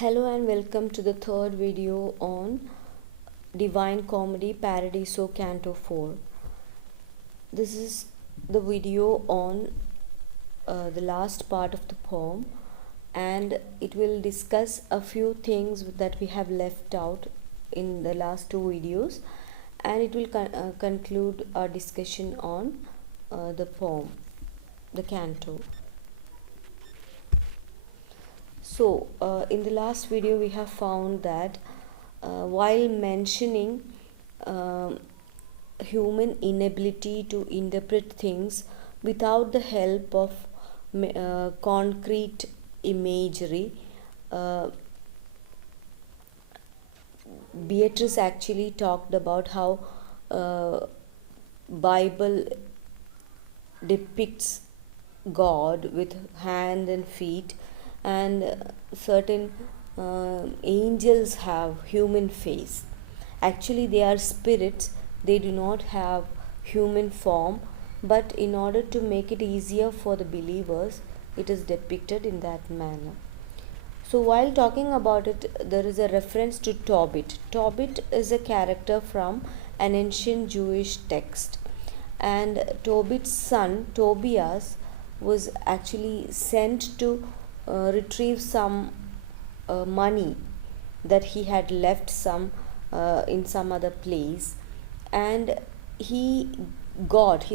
Hello and welcome to the third video on Divine Comedy Paradiso Canto 4. This is the video on the last part of the poem, and it will discuss a few things that we have left out in the last two videos, and it will conclude our discussion on the poem, the canto. So, in the last video, we have found that while mentioning human inability to interpret things without the help of concrete imagery, Beatrice actually talked about how Bible depicts God with hand and feet, and certain angels have human face. Actually, they are spirits, they do not have human form, but in order to make it easier for the believers, it is depicted in that manner. So, while talking about it, there is a reference to Tobit. Tobit is a character from an ancient Jewish text, and Tobit's son Tobias was actually sent to retrieve some money that he had left in some other place, and his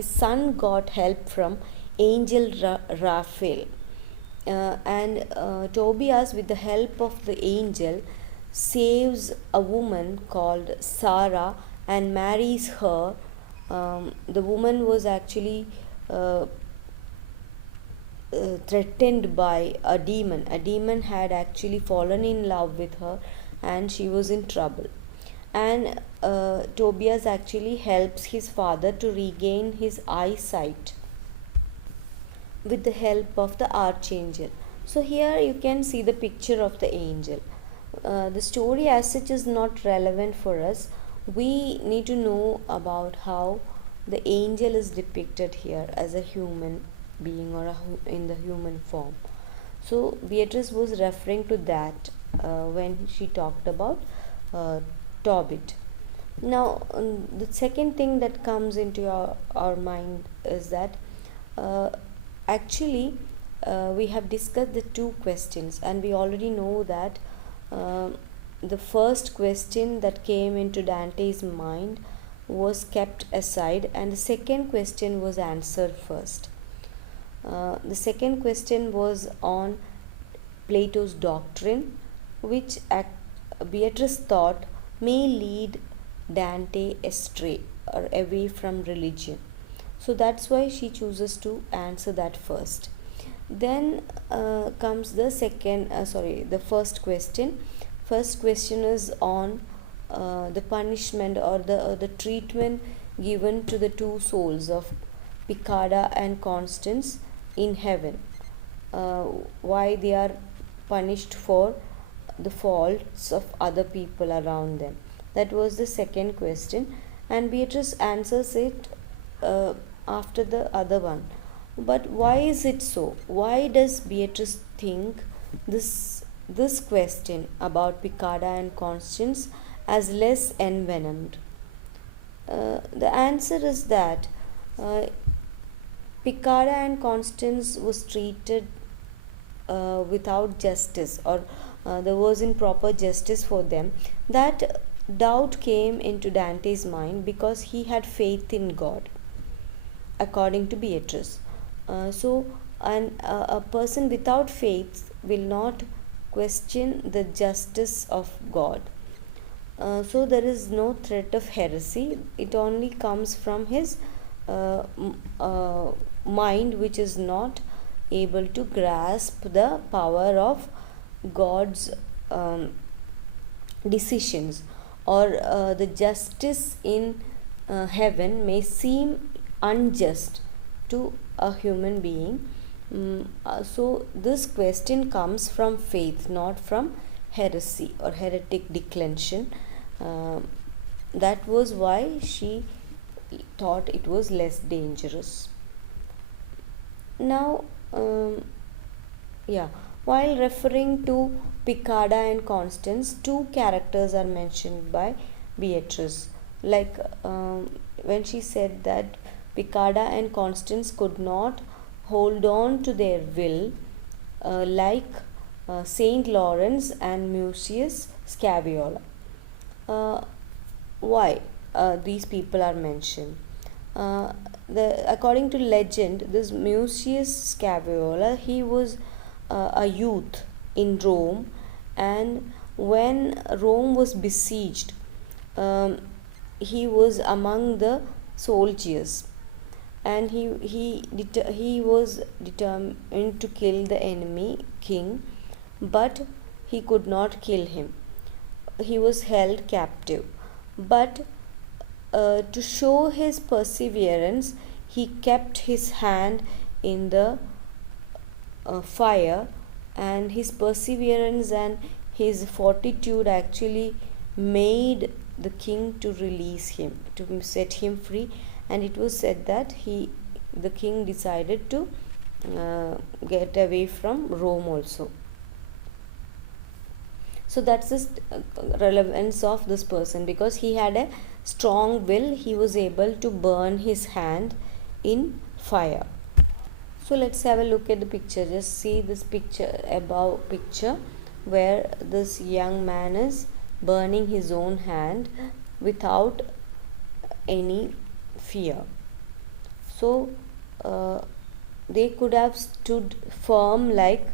son got help from angel Raphael, and Tobias, with the help of the angel, saves a woman called Sarah and marries her. The woman was actually threatened by a demon. A demon had actually fallen in love with her, and she was in trouble. And Tobias actually helps his father to regain his eyesight with the help of the archangel. So here you can see the picture of the angel. The story as such is not relevant for us. We need to know about how the angel is depicted here as a human being or in the human form. So Beatrice was referring to that when she talked about Tobit. Now, the second thing that comes into our mind is that actually we have discussed the two questions, and we already know that the first question that came into Dante's mind was kept aside, and the second question was answered first. The second question was on Plato's doctrine, which Beatrice thought may lead Dante astray or away from religion. So that's why she chooses to answer that first. Then comes the first question. First question is on the punishment or the treatment given to the two souls of Picada and Constance in heaven. Why they are punished for the faults of other people around them. That was the second question, and Beatrice answers it after the other one. But why is it so? Why does Beatrice think this question about Picada and Constance as less envenomed? The answer is that Picada and Constance was treated without justice, or there was improper justice for them. That doubt came into Dante's mind because he had faith in God, according to Beatrice. A person without faith will not question the justice of God. So there is no threat of heresy. It only comes from his mind, which is not able to grasp the power of God's decisions, or the justice in heaven may seem unjust to a human being. So this question comes from faith, not from heresy or heretic declension. That was why she thought it was less dangerous. Now, while referring to Piccarda and Constance, two characters are mentioned by Beatrice. Like when she said that Piccarda and Constance could not hold on to their will, like Saint Lawrence and Mucius Scaviola. Uh, why these people are mentioned? According to legend, this Mucius Scaviola, he was a youth in Rome, and when Rome was besieged, um, he was among the soldiers, and he was determined to kill the enemy king, but he could not kill him. He was held captive, but to show his perseverance, he kept his hand in the fire, and his perseverance and his fortitude actually made the king to release him, to set him free. And it was said that the king decided to get away from Rome also. So that's the relevance of this person, because he had a strong will. He was able to burn his hand in fire. So let's have a look at the picture. Just see this picture, above picture, where this young man is burning his own hand without any fear. So they could have stood firm like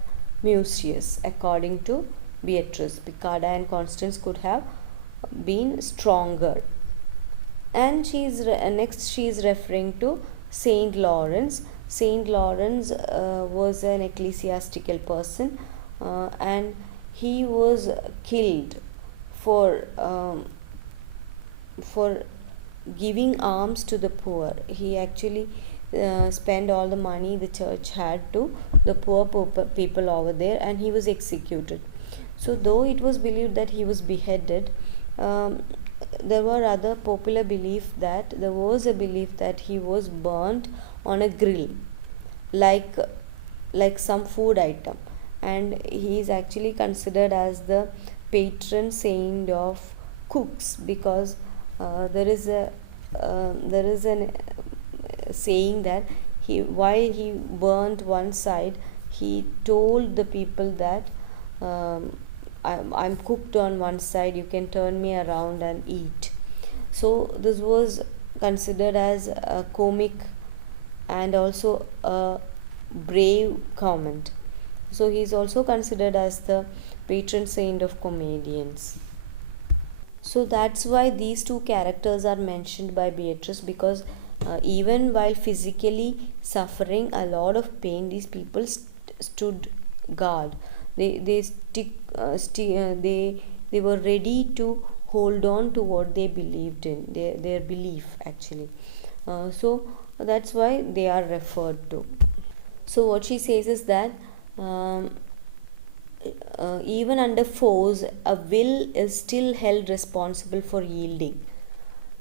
Mucius, according to Beatrice. Piccarda and Constance could have been stronger. And next she is referring to Saint Lawrence. Saint Lawrence was an ecclesiastical person, and he was killed for giving alms to the poor. He actually spent all the money the church had to the poor people over there, and he was executed. So though it was believed that he was beheaded, there were other popular belief that there was a belief that he was burnt on a grill, like some food item, and he is actually considered as the patron saint of cooks, because there is an saying that while he burnt one side, he told the people that I'm cooked on one side, you can turn me around and eat. So this was considered as a comic and also a brave comment. So he is also considered as the patron saint of comedians. So that's why these two characters are mentioned by Beatrice, because even while physically suffering a lot of pain, these people stood guard. They were ready to hold on to what they believed in, their belief actually. So that's why they are referred to. So what she says is that even under force, a will is still held responsible for yielding.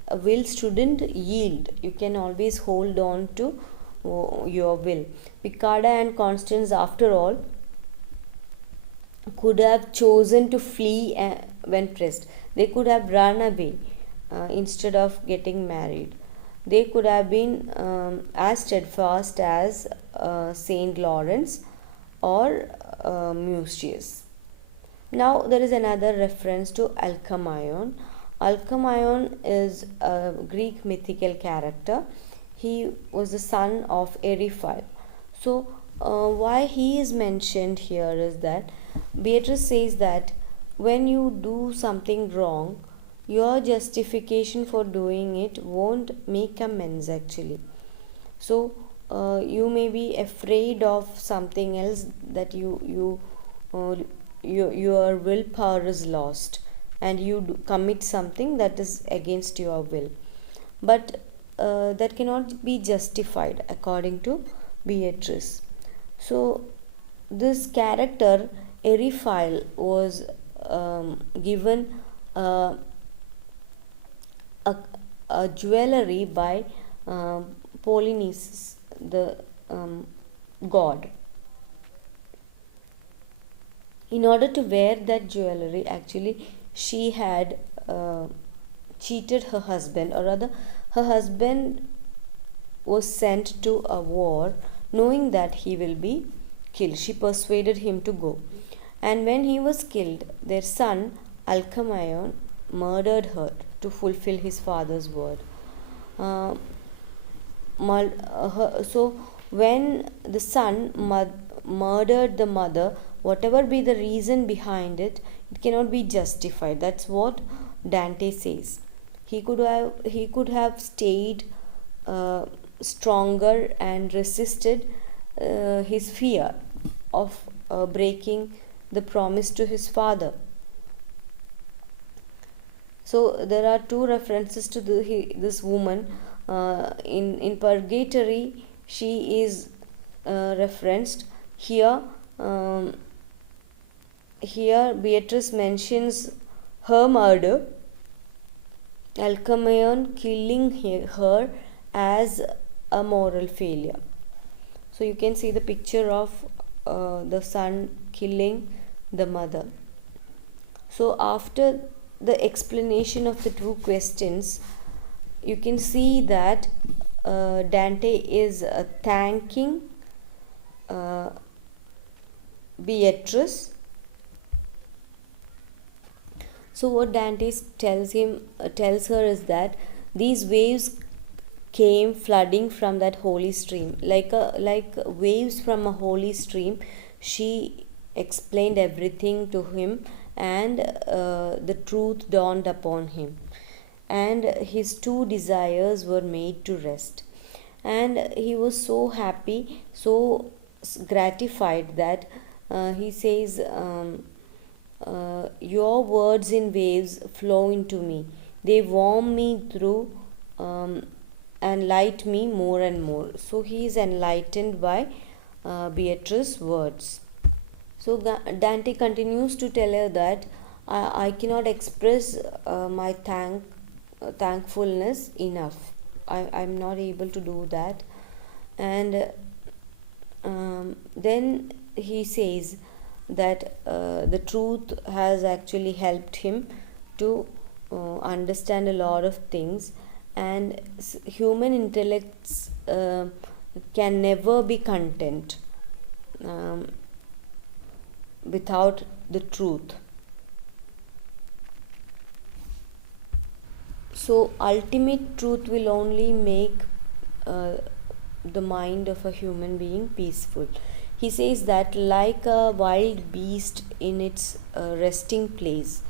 A will shouldn't yield. You can always hold on to your will. Piccarda and Constance, after all, could have chosen to flee when pressed. They could have run away instead of getting married. They could have been as steadfast as Saint Lawrence or Mucius. Now there is another reference to Alchemine. Alchemine is a Greek mythical character. He was the son of Eriphyle. So why he is mentioned here is that Beatrice says that when you do something wrong, your justification for doing it won't make amends actually. So you may be afraid of something else, that your willpower is lost, and you commit something that is against your will, but that cannot be justified according to Beatrice. So this character Eriphyle was given a jewelry by Polynices, the god. In order to wear that jewelry, actually she had cheated her husband, or rather her husband was sent to a war knowing that he will be killed. She persuaded him to go, and when he was killed, their son Alchemine murdered her to fulfill his father's word. uh, so when the son murdered the mother, whatever be the reason behind it, it cannot be justified. That's what Dante says. He could have stayed uh, stronger and resisted his fear of breaking the promise to his father. So there are two references to this woman. In Purgatory, she is referenced here. Um, Here, Beatrice mentions her murder, Alcmaeon killing her as a moral failure. So you can see the picture of the son killing the mother. So after the explanation of the two questions, you can see that Dante is thanking uh, Beatrice. So what Dante tells her is that these waves came flooding from that holy stream, like waves from a holy stream. She explained everything to him, and the truth dawned upon him, and his two desires were made to rest, and he was so happy, so gratified that he says, your words in waves flow into me, they warm me through, and light me more and more. So he is enlightened by Beatrice's words. So Dante continues to tell her that I cannot express my thankfulness enough. I'm not able to do that. And then he says that the truth has actually helped him to understand a lot of things, and human intellects can never be content without the truth. So ultimate truth will only make the mind of a human being peaceful. He says that like a wild beast in its resting place,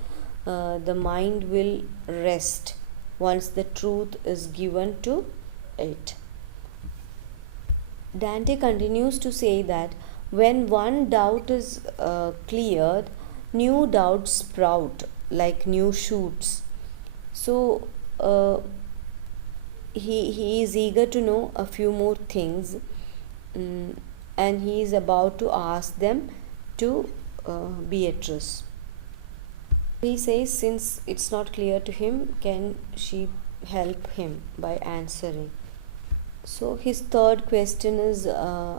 the mind will rest once the truth is given to it. Dante continues to say that when one doubt is cleared, new doubts sprout like new shoots. So he is eager to know a few more things, and he is about to ask them to Beatrice. He says, since it's not clear to him, can she help him by answering? So his third question is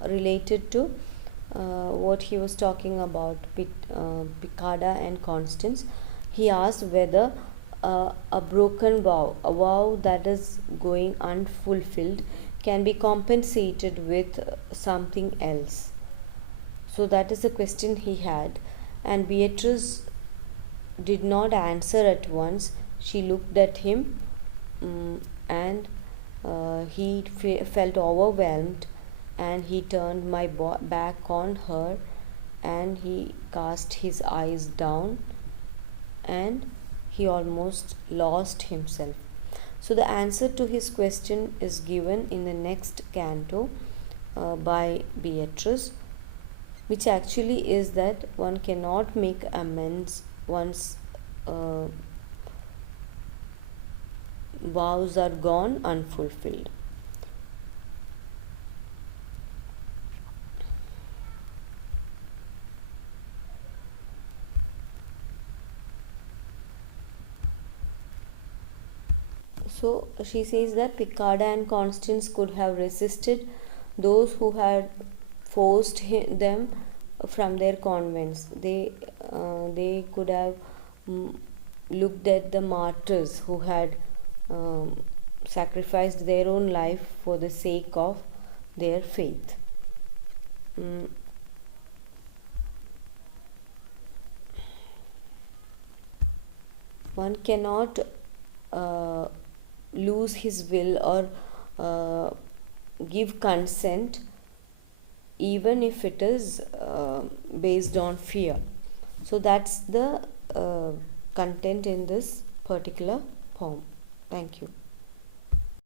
related to what he was talking about, Piccarda and Constance. He asked whether a broken vow, a vow that is going unfulfilled, can be compensated with something else. So that is the question he had, and Beatrice did not answer at once. She looked at him, and he felt overwhelmed, and he turned back on her, and he cast his eyes down, and he almost lost himself. So the answer to his question is given in the next canto by Beatrice, which actually is that one cannot make amends once vows are gone unfulfilled. So she says that Piccarda and Constance could have resisted those who had forced them from their convents. They they could have mm, looked at the martyrs who had um, sacrificed their own life for the sake of their faith. Mm, one cannot uh, lose his will or uh, give consent even if it is based on fear. So that's the content in this particular poem. Thank you.